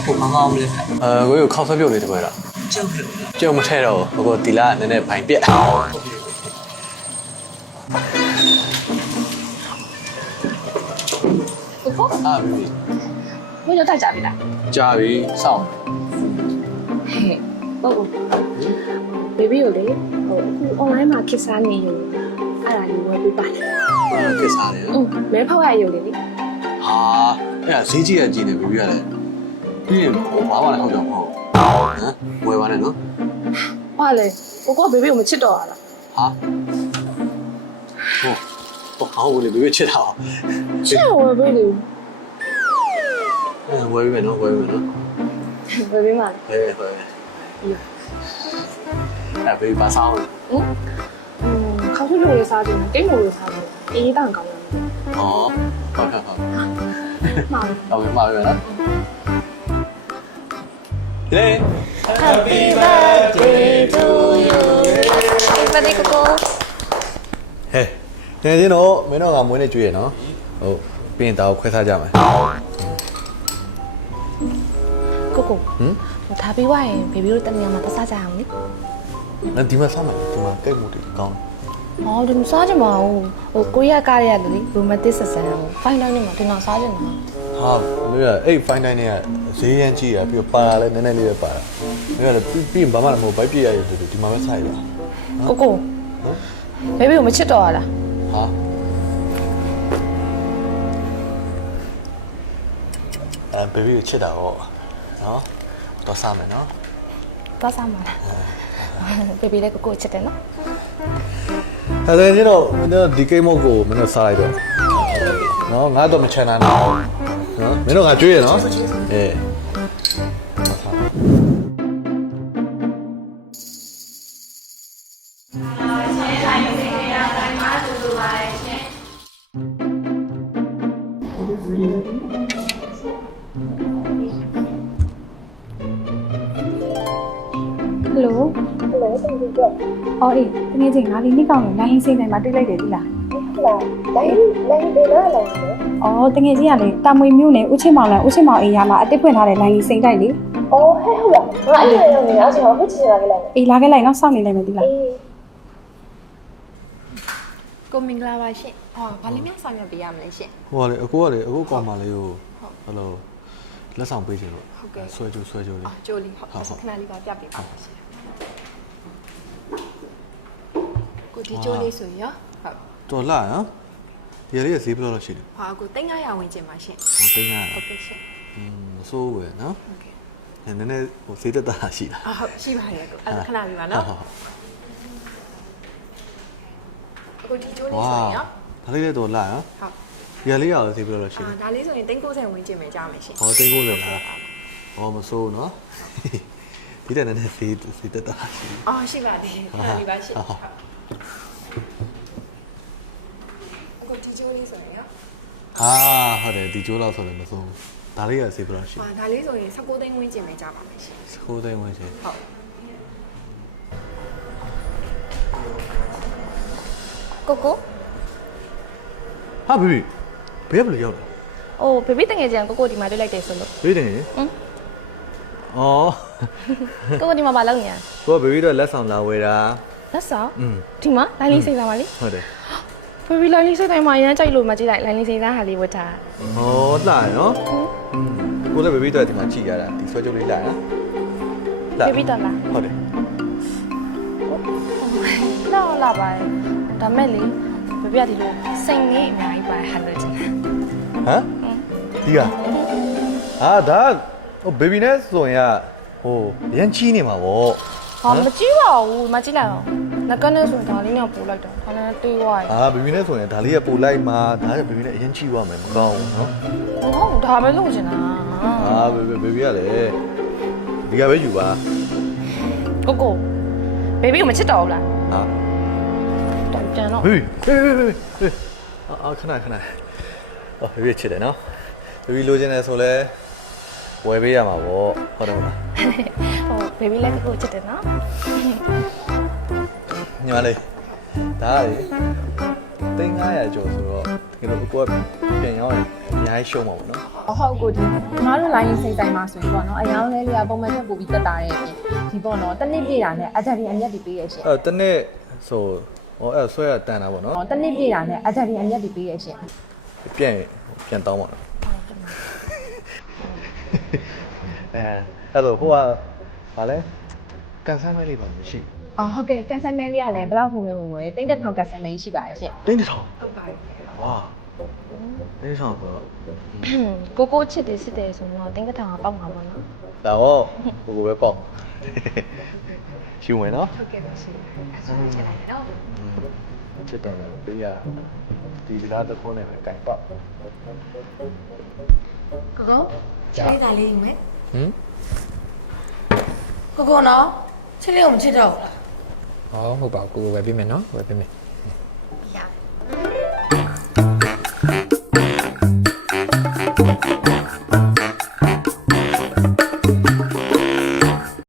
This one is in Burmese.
အခုမကောင်းဘူးလေအဲကိုကိုခောက်ဆွဲပြုတ်လေးတစ်ခွဲတော့ကျုပ်ဖြစ်ကြုံမထဲတော့ဘူးကိုကိုတီလာကနည်းနည်းဘိုင်ပြက်အာဘီဘီဘယ်ရောက်ကြပြီလားကြာပြီစောင့်ဟဲ့ဟုတ်ဟုတ်ဘေဘီကိုလေဟိုအခု online မှာခစ်စားနေယူအဲ့ဒါလေးဝယ်ပေးပါလားဘာဖြစ်စားလဲอืมမဲဖောက်ရယူလေလေဟာအဲ့ဒါဈေးကြီးရကြီးနေဘီဘီကလည်း ပြီးရင်ဟိုဘာမှလည်းဟုတ်တော့မဟုတ်ဟမ်ဝယ်ပါနဲ့နော်ဟာလေကိုကဘေဘီကိုမချစ်တော့ရလားဟာဟိုဟောဟောလေဘီဘီချစ်တာဟောချစ်ဝယ်ပေးလေအဲဝယ်ပြီးမယ်နော်ဝယ်ပြီးမယ်နော်ဝယ်ပေးပါလားဝယ်ဝယ်အဲ့ဘီဘာဆောင်လဲဟင်อืมခေါင်းဆွလို့ရစားတယ်တိတ်မို့ရစားတယ်အေးတန်ကောင်းတယ်ဟောဟုတ်ဟုတ်ဟုတ်မှားဟုတ်ပြီမှာပြီနော် လေ Happy birthday to you Happy birthday ကိုကိုဟဲ့တကယ်ချင်းတော့မင်းတို့ကမွေးနေကြွေးရနော်ဟုတ်ပြီးရင်တောက်ခွဲစားကြမယ်ကိုကိုဟမ်ဒါပြီးွားရင်ဘေဘီတို့တနေရာမှာတစားကြအောင်လေနော်ဒီမှာဆောင်းမယ်ဒီမှာကိတ်မှုတွေကောင်း။အော်ဒီမစားကြပါဘူး။ဟိုကိုရကားရရတယ်လေရိုမန်တစ်ဆက်ဆန်ဟိုဖိုင်တိုင်းနဲ့မှဒီနောက်စားကြတာ ဟာမင်းကအဲ့ fine dining ကဈေးရန်ကြီးရပြီးတော့ပါလာလဲနည်းနည်းလေးပဲပါတာမင်းကလည်းပြီးပြီးရင်ဘာမှမဟုတ်ဘိုက်ပြည့်ရရဆိုဒီမှာပဲဆိုင်ပါ။ကိုကိုဘေဘီကိုမချစ်တော့ရလားဟာအဲဘေဘီကိုချစ်တာဟောနော်တော့စားမယ်နော်။သွားစားမှာလား။ဘေဘီလည်းကိုကိုချစ်တယ်နော်ဒါဆိုရင်တော့မင်းတို့ဒီကိတ်မုတ်ကိုမင်းတို့စားလိုက်တော့နော်ငါတော့မချန်တာနော်နော် မင်းတို့ကကြွေးရနော်အေးဟယ်လိုဟယ်လိုတင်ကြတော့အော်အေးတကယ်ချင်းငါလေးနှစ်ကောင်ကိုလိုင်းစိတ်တိုင်းမှာတွေ့လိုက်တယ်ဒီလားဟုတ်လားလိုင်းလိုင်းဒေနာလိုင်းလေ အော်တကယ်ချင်းကလေတာမွေမြို့နယ်ဦးချင်းမောင်လန်ဦးချင်းမောင်အိမ်ရမှာအတစ်ဖွင့်ထားတဲ့လိုင်းစိတ်တိုင်းလေအော်ဟဲ့ဟုတ်လားငါအဲ့လိုနေအောင်ဆိုတော့ဟုတ်ချင်လာခဲ့လိုက်အေးလာခဲ့လိုက်တော့စောင့်နေလိုက်မယ်ဒီလားအေးကိုမင်္ဂလာပါရှင်။ဟောဘာလေးများဆောင်ရွက်ပေးရမလဲရှင်ဟိုကလေအကိုကလေအကိုကောင်မလေးကိုဟယ်လိုလက်ဆောင်ပေးချင်လို့ဟုတ်ကဲ့ဆွဲကြိုးဆွဲကြိုး။လေး အော်ဂျိုလီဟုတ်ဟုတ်ဟုတ် ခဏလေးပါပြပေးပါရှင်။ကိုဒီဂျိုလေးဆိုရင်ရောဟုတ် တော်လာနော် ဒီကလေးကဈေးဘယ်လောက်လောက်ရှိလဲ။ဟာကို3900ဝင်ကျင်ပါရှင်ဟောသိန်းရ။ဟုတ်ကဲ့ရှင်อืมမစိုးပဲနော်။ဟုတ်ကဲ့အဲနည်းနည်းဟိုဈေးသက်သာရှိတာ။အော်ဟုတ်ရှိပါတယ်ကို။အဲ့ဒါခဏလေးပါနော်ဟုတ်။ကိုဒီဂျိုလေးဝါဆိုရင်ရောဒါလေးလည်းတော်လာနော်ဟုတ်ဒီကလေးကဈေးဘယ်လောက်လောက်ရှိအာလဲဒါလေးဆိုရင်390ဝင်ကျင်မယ်ကြားမယ်ရှင်ဟောသိန်း90လားဟောမစိုးနော်ဒီတဲ့နည်းနည်းဈေးဈေးသက်သာရှိတယ်အော်ရှိပါတယ်ခဏလေးပါရှင်ဟုတ် ကိုဒီဂျိုလေးဆိုရင်ရောအာဟုတ်တယ်ဒီကျိုးလောက်ဆိုလည်းမစိုးဘူးဒါလေးကဈေးဘယ်လောက်ရှိဟာဒါလေးဆိုရင်19သိန်းဝင်ကျင်မယ်ကြားပါမယ်ရှင်စခိုးသိန်းဝင်ချင်ဟုတ်ကိုကိုဟာဘီဘီဘယ်ဘယ်လိုရောက်လဲအိုးဘေဘီတငယ်ချင်းကိုကိုဒီမှာတွေ့လိုက်တယ်ဆိုလို့ဘေးတင်နေဟမ်အော်ကိုကိုဒီမှာမလုပ်ညာကိုကဘေဘီတော့လက်ဆောင်လာဝယ်တာလက်ဆောင်อืมဒီမှာလိုင်းလေးစိတ်သားပါလေဟုတ်တယ် ဘေဘီလိုင်းလေးစိတ်တိုင်းမှာအရန်ကြိုက်လို့မကြည့်လိုက်လိုင်းလေးစိတ်သားဟာလေးဝတ်ထားဟောလှရနော်อืมကိုလည်းဘေဘီတော့ဒီမှာကြည့်ရတာဒီဆွဲကြုံလေးလှရနော်လှဘေဘီတော်လားဟုတ်တယ်တော့လာပါဒါမဲ့လေဘေဘီကဒီလိုစိတ်ငေးအများကြီးပါဟာလို့ချင်တာဟမ်ဒီကအာဒါဟိုဘေဘီနဲ့ဆိုရင်ကဟိုရန်ချီးနေမှာဗောဟာမကြည့်ပါဘူးမကြည့်လိုက်အော င်ငကနဲ့ဆိုရင်ဒါလေးနဲ့ပို့လိုက်တော့ဒါလည်းတွေးသွားရအာဘေဘီနဲ့ဆိုရင်ဒါလေးကပို့လိုက်မှာဒါကဘေဘီနဲ့အရင်ချီးသွားမယ်မကောင်းဘူးနော်မဟုတ်ဘူးဒါပဲလုပ်ချင်တာအာဘေဘီဘေဘီကလည်းဒီကပဲယူပါကိုကိုဘေဘီကိုမချစ်တော့ဘူးလားဟာတော့ပြန်တော့ဟေးဟေးဟေးဟေးဟေးအာခဏခဏအော်ဘေဘီချစ်တယ်နော်ဘေဘီလိုချင်တယ်ဆိုလဲဝယ်ပေးရမှာဗောဟုတ်တယ်မလားဟိုဘေဘီလည်းကိုကိုချစ်တယ်နော် ညီမလေးဒါကလေ3900ကျော်ဆိုတော့တကယ်လို့ကိုကပြန်ရောက်ရင်အများကြီးရှုံးမှာပေါ့နော်ဟုတ်ကိုဒီညီမတို့ line စိတ်တိုင်းမှာဆိုရင်ပေါ့နော်အယောင်လေးလေးကပုံမှန်ချက်ပို့ပြီးတက်တာရဲ့အပြင်ဒီပေါ့နော်တနစ်ပြည့်တာနဲ့အကြံဒီအမျက်တွေပေးရရှင်အဲ့တော့တစ်နေ့ဆိုဟောအဲ့ဆွဲရတန်တာပေါ့နော်ဟောတနစ်ပြည့်တာနဲ့အကြံဒီအမျက်တွေပေးရရှင်ပြန်ရင်ပြန်တောင်းပါတော့အဲအဲ့တော့ဟိုကဘာလဲကန်ဆယ်မဲလေးပါမရှိ အော်ဟုတ်ကဲ့ကန်ဆယ်မဲလေးကလည်းဘယ်လောက်ပုံလဲပုံလဲတိတ်တက်ထောင်ကန်ဆယ်မဲရှိပါရဲ့ရှင်တင်းတစ်ထောင်ဟုတ်ပါတယ်ဝါတင်းတစ်ထောင်ဆိုတော့ကိုကိုချစ်တယ်စစ်တယ်ဆိုတော့တင်းကထောင်ကပေါက်မှာပေါ့နော်ဒါတော့ကိုကိုပဲပေါ့ရှူမယ်နော်ဟုတ်ကဲ့ပါရှင်ချစ်တယ်ဘေးရဒီဒီလားတစ်ခုနဲ့ပဲကင်ပေါ့ကိုကိုချစ်လေးသားလေးယူမယ်ဟမ်ကိုကိုနော်ချစ်လေးကိုမချစ်တော့ဘူးလား ဟောဟုတ်ပါကိုကိုဝယ်ပေးမယ်နော်ဝယ်ပေးမယ်